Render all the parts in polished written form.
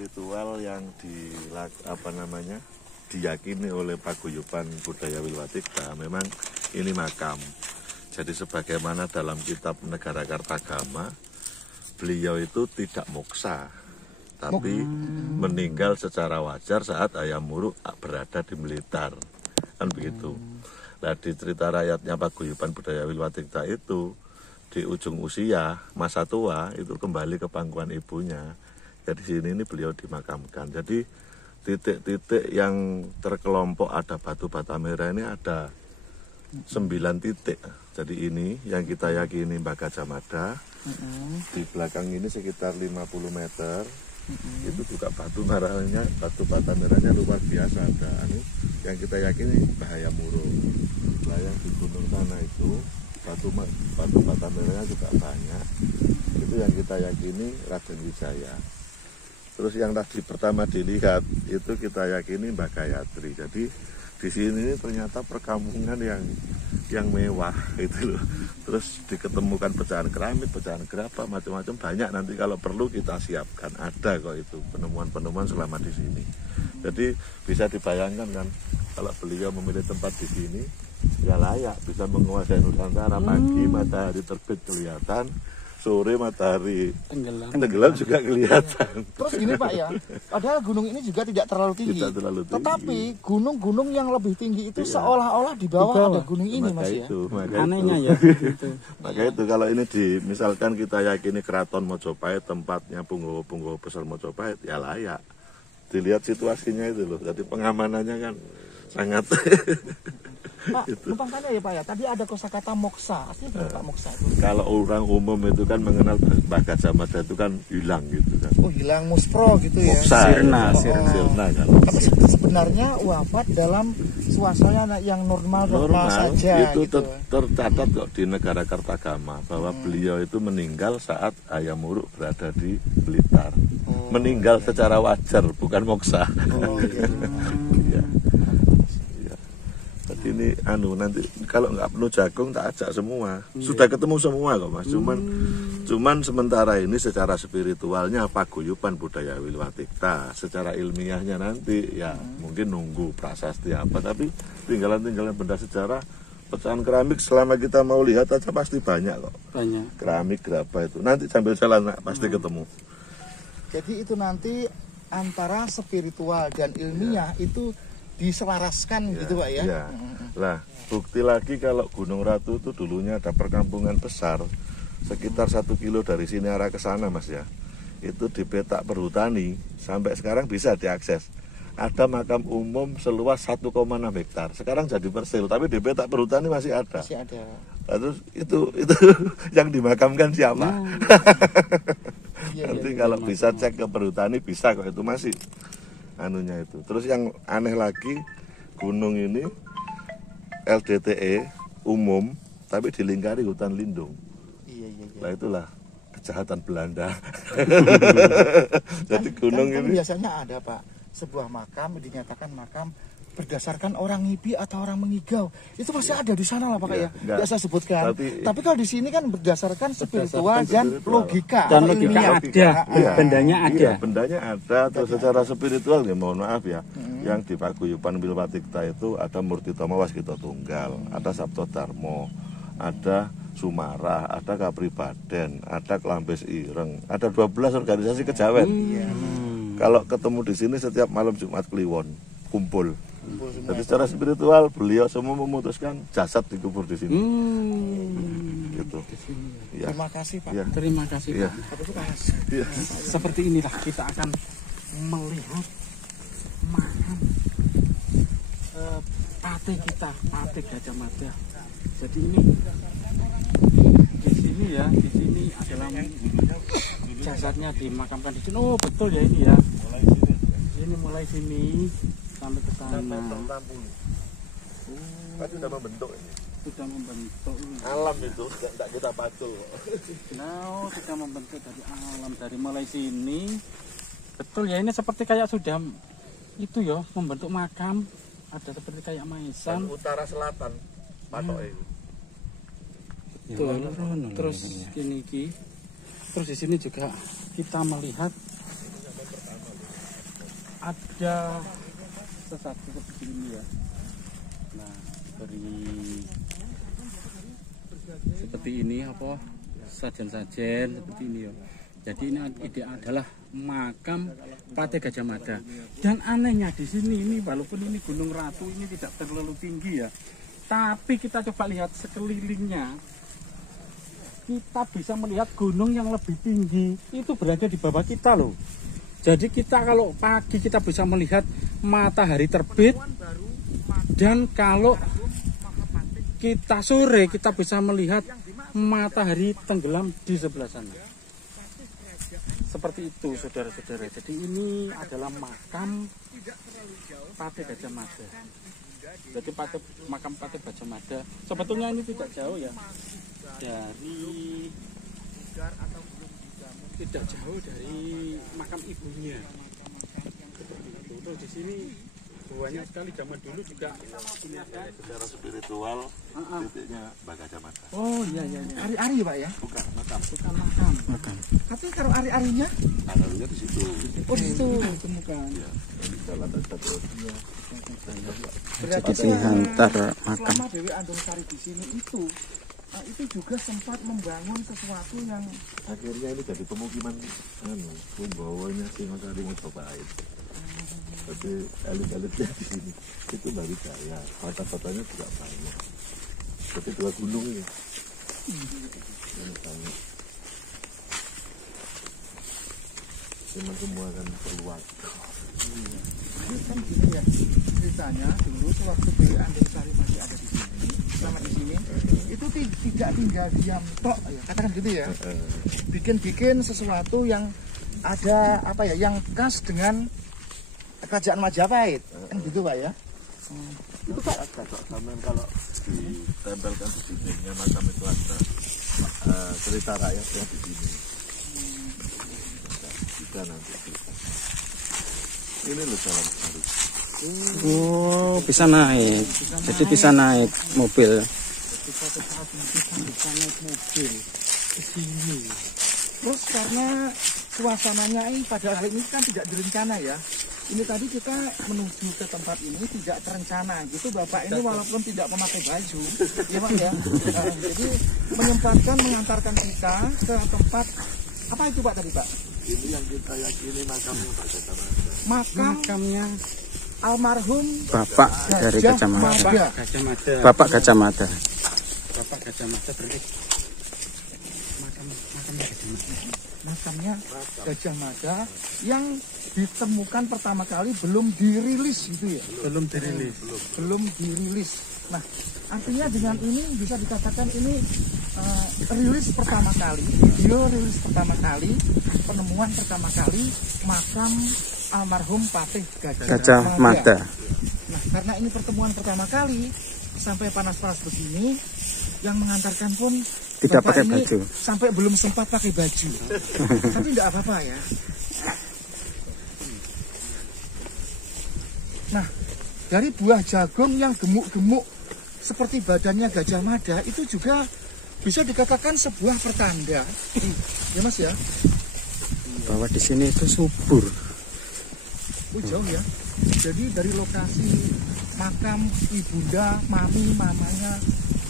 spiritual yang diyakini oleh Paguyuban Budaya Wilwatikta, memang ini makam. Jadi sebagaimana dalam kitab Negara Kartagama, beliau itu tidak moksa, tapi meninggal secara wajar saat Hayam Wuruk berada di Blitar, kan begitu. Nah, di cerita rakyatnya Paguyuban Budaya Wilwatikta itu, di ujung usia, masa tua, itu kembali ke pangkuan ibunya. Jadi sini ini beliau dimakamkan. Jadi titik-titik yang terkelompok ada batu bata merah ini ada 9 titik. Jadi ini yang kita yakini Mbah Gajah Mada. Di belakang ini sekitar 50 meter. Itu juga batu bata merahnya luar biasa. Ada yang kita yakini Mbah Hayam Wuruk. Nah, yang di gunung sana itu batu bata merahnya juga banyak. Itu yang kita yakini Raden Wijaya. Terus yang tadi pertama dilihat itu kita yakini Mbah Gayatri. Jadi di sini ternyata perkampungan yang mewah gitu loh. Terus diketemukan pecahan keramik, pecahan gerabah, macam-macam banyak. Nanti kalau perlu kita siapkan, ada kok itu penemuan-penemuan selama di sini. Jadi bisa dibayangkan kan kalau beliau memilih tempat di sini, ya layak bisa menguasai Nusantara. Pagi matahari terbit kelihatan, sore matahari tenggelam juga kelihatan. Terus gini Pak ya, padahal gunung ini juga tidak terlalu tinggi. Tetapi gunung-gunung yang lebih tinggi itu seolah-olah di bawah ada gunung ini, Mas ya. Anehnya ya. Maka itu kalau ini misalkan kita yakini Keraton Mojopahit tempatnya punggawa besar Mojopahit, ya layak. Dilihat situasinya itu loh. Jadi pengamanannya kan sangat. Pak, umpamanya ya Pak ya, tadi ada kosakata moksa, artinya Pak moksa itu? Kalau orang umum itu kan mengenal Mbah Gajah Mada itu kan hilang gitu kan. Oh hilang, muspro gitu ya? Moksa, sirna kan. Tapi sebenarnya wafat dalam suasana yang normal saja. Itu gitu. tercatat kok di Negara Kartagama bahwa beliau itu meninggal saat Hayam Wuruk berada di Blitar. Meninggal secara wajar, bukan moksa. Iya. Ini nanti kalau nggak penuh jagung tak ajak semua. Sudah ketemu semua kok Mas. Cuman sementara ini secara spiritualnya Paguyuban Budaya Wilwatikta. Secara ilmiahnya nanti ya mungkin nunggu prasasti apa. Tapi tinggalan-tinggalan benda sejarah, pecahan keramik selama kita mau lihat aja pasti banyak kok. Banyak. Keramik gerabah itu. Nanti sambil jalan pasti ketemu. Jadi itu nanti antara spiritual dan ilmiah itu diselaraskan gitu Pak ya. Ya. Lah, bukti lagi kalau Gunung Ratu itu dulunya ada perkampungan besar sekitar 1 kilo dari sini arah ke sana Mas ya. Itu di petak perhutani sampai sekarang bisa diakses. Ada makam umum seluas 1,6 hektar. Sekarang jadi persil, tapi di petak perhutani masih ada. Masih ada. Nah, terus itu yang dimakamkan siapa? Nanti kalau bisa cek ke perhutani bisa kok, itu masih anunya itu. Terus yang aneh lagi, gunung ini LDTE umum tapi dilingkari hutan lindung. Iya. Nah itulah kejahatan Belanda. Jadi gunung kan ini biasanya ada Pak, sebuah makam dinyatakan makam berdasarkan orang ngipi atau orang mengigau. Itu pasti ada di sana lah Pak ya. Tidak saya sebutkan. Tapi kalau di sini kan berdasarkan spiritual dan logika. Dan logika ada. Bendanya ada. Iya, bendanya ada. Terus secara spiritual ya mohon maaf ya. Yang di Paguyuban Wilwatikta itu ada Murtitomo Waskita Tunggal, ada Sabto Darmo, ada Sumarah, ada Kapribaden, ada Klambes Ireng, ada 12 organisasi kejawen. Kalau ketemu di sini setiap malam Jumat Kliwon kumpul. Jadi secara spiritual beliau semua memutuskan jasad dikubur di sini. Gitu. Ya. Terima kasih Pak. Ya. Terima kasih Pak. Ya. Seperti inilah kita akan melihat makam Patih kita, Patih Gajah Mada. Jadi ini di sini adalah jasadnya dimakamkan di sini. Oh betul ya ini ya. Ini mulai sini sampai ke sana. Sudah membentuk ini. Sudah membentuk ini. Alam itu tidak kita pacul. Nah, sudah membentuk dari alam, dari mulai sini. Betul ya, ini seperti kayak sudah itu ya, membentuk makam. Ada seperti kayak maisan. Dan utara selatan patoke. Betul. Terus ini terus di sini juga kita melihat ada sesuatu seperti ini ya. Nah, seperti ini apa sajen-sajen seperti ini ya. Jadi ini adalah makam Patih Gajah Mada. Dan anehnya di sini ini walaupun ini Gunung Ratu ini tidak terlalu tinggi ya, tapi kita coba lihat sekelilingnya, kita bisa melihat gunung yang lebih tinggi itu berada di bawah kita loh. Jadi kita kalau pagi kita bisa melihat matahari terbit, dan kalau kita sore kita bisa melihat matahari tenggelam di sebelah sana. Seperti itu saudara-saudara. Jadi ini adalah makam Patih Gajah Mada. Jadi makam Patih Gajah Mada sebetulnya ini tidak jauh ya dari makam ibunya. Tuh di sini banyak sekali zaman dulu juga ini ada secara spiritual titiknya Mbah Gajah Mada. Oh iya. Ari-ari Pak ya? Bukan makam. Tapi kalau ari-arinya? Arinya di situ. Oh di situ ditemukan. Ya, di salah satu. Berarti dihantar makam. Selama Dewi Andungsari di sini itu juga sempat membangun sesuatu yang Akhirnya ini jadi pemukiman pembawanya Singosari Mojopahit. Tapi elit-elitnya di sini itu dari saya. Kota-kotanya juga banyak. Seperti dua gunung ini. Ini banyak. Memang semua akan keluar. ini kan gini ya ceritanya dulu sewaktu Dewi Andungsari masih ada di sini, selama di sini itu tidak tinggal diam tok ya, katakan gitu ya, bikin sesuatu yang ada apa ya, yang khas dengan kerajaan Majapahit kan gitu Pak ya. Itu Pak kalau ditempelkan di dindingnya makam itu ada cerita rakyatnya di sini. Bisa nanti ini loh jalan baru. Oh, bisa naik. Jadi bisa naik mobil. Bisa naik mobil ke sini. Terus karena suasananya ini pada hari ini kan tidak direncana ya. Ini tadi kita menuju ke tempat ini tidak terencana gitu Bapak ini, walaupun tidak memakai baju ya Pak ya. Jadi menyempatkan mengantarkan kita ke tempat apa itu Pak tadi Pak? Ini yang kita yakini makamnya Pak Gajah Mada. Makamnya almarhum Bapak dari Gajah Mada. Bapak Gajah Mada. Bapak Gajah Mada berarti makamnya Gajah Mada yang ditemukan pertama kali belum dirilis gitu ya. Belum dirilis. Nah, artinya dengan ini bisa dikatakan ini rilis pertama kali, video rilis pertama kali, penemuan pertama kali makam almarhum Patih Gajah Mada. Nah, karena ini pertemuan pertama kali sampai panas-panas begini, yang mengantarkan pun tidak Bapak pakai ini baju. sampai belum sempat pakai baju. Tapi tidak apa-apa ya. Nah, dari buah jagung yang gemuk-gemuk seperti badannya Gajah Mada itu juga bisa dikatakan sebuah pertanda, ya Mas ya, bahwa di sini itu subur. Jauh ya. Jadi dari lokasi makam ibunda, mamanya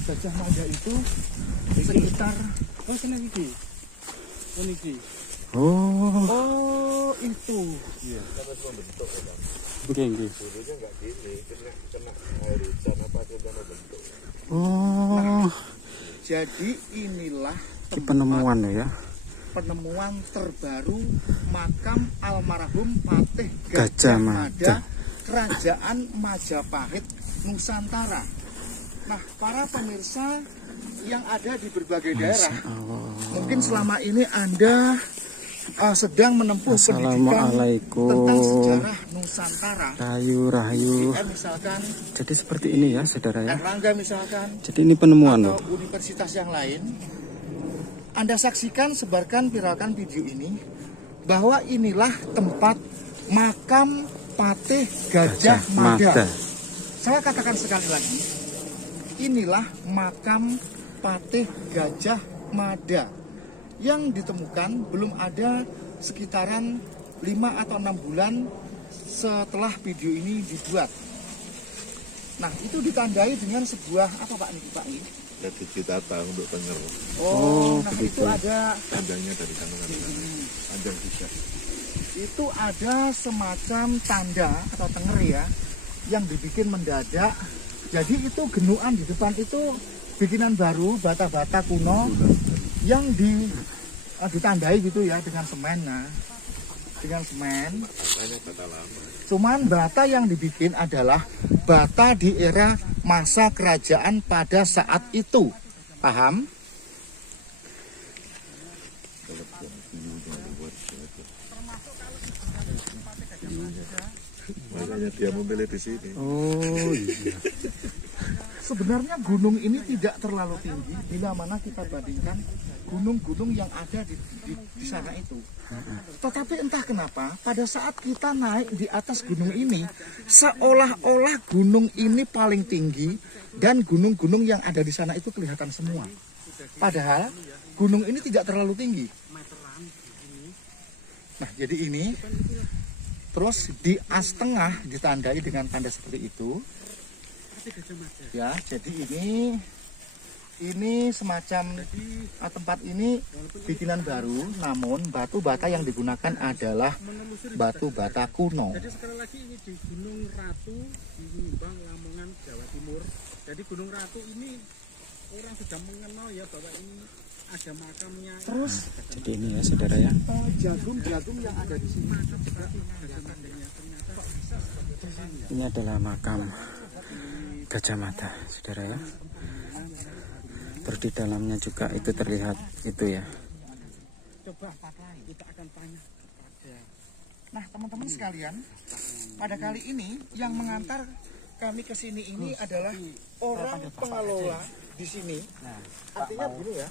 Gajah Mada itu sekitar Oh, itu. Iya, karena itu membentuk ya. Nggih. Dulunya enggak gini, kena air hujan apa kena bentuk. Oh, jadi inilah ini penemuan ya. Penemuan terbaru makam almarhum Patih Gajah Gajah Mada, Mada, Kerajaan Majapahit Nusantara. Nah, para pemirsa yang ada di berbagai daerah, mungkin selama ini Anda sedang menempuh pendidikan tentang sejarah Nusantara. Rahayu. Misalkan. Jadi seperti ini ya, saudara ya. Erlangga misalkan. Jadi ini penemuan atau loh. universitas yang lain. Anda saksikan, sebarkan, viralkan video ini, bahwa inilah tempat makam Patih Gajah Mada. Saya katakan sekali lagi, inilah makam Patih Gajah Mada yang ditemukan belum ada sekitaran 5 atau 6 bulan setelah video ini dibuat. Nah, itu ditandai dengan sebuah apa Pak ini Pak ini? Jadi ditata untuk tenger. Oh, nah itu ada panjangnya dari sana kan. Panjang bisa. Itu ada semacam tanda atau tenger ya, yang dibikin mendadak. Jadi itu genuan di depan itu bikinan baru, bata-bata kuno yang ditandai gitu ya dengan semen. Nah, dengan semen. Cuman bata yang dibikin adalah bata di era masa kerajaan pada saat itu. Paham? Makanya dia memilih di sini. Oh iya. Sebenarnya gunung ini tidak terlalu tinggi bila mana kita bandingkan gunung-gunung yang ada di sana itu. Tetapi entah kenapa pada saat kita naik di atas gunung ini, seolah-olah gunung ini paling tinggi dan gunung-gunung yang ada di sana itu kelihatan semua. Padahal gunung ini tidak terlalu tinggi. Nah, jadi ini terus di as tengah ditandai dengan tanda seperti itu. Ya, jadi ini semacam tempat ini bikinan baru, namun batu bata yang digunakan adalah batu bata kuno. Jadi sekali lagi ini di Gunung Ratu di Nimbang, Lamongan, Jawa Timur. Jadi Gunung Ratu ini orang sudah mengenal ya bahwa ini ada makamnya. Terus Jadi ini ya saudara ya. jagung-jagung yang ada di sini. Ini adalah makam Gajah Mada, saudara ya. Terus di dalamnya juga itu terlihat itu ya. Coba kita akan tanya kepada. Nah, teman-teman sekalian, pada kali ini yang mengantar kami ke sini ini adalah orang pengelola di sini. Artinya begini ya.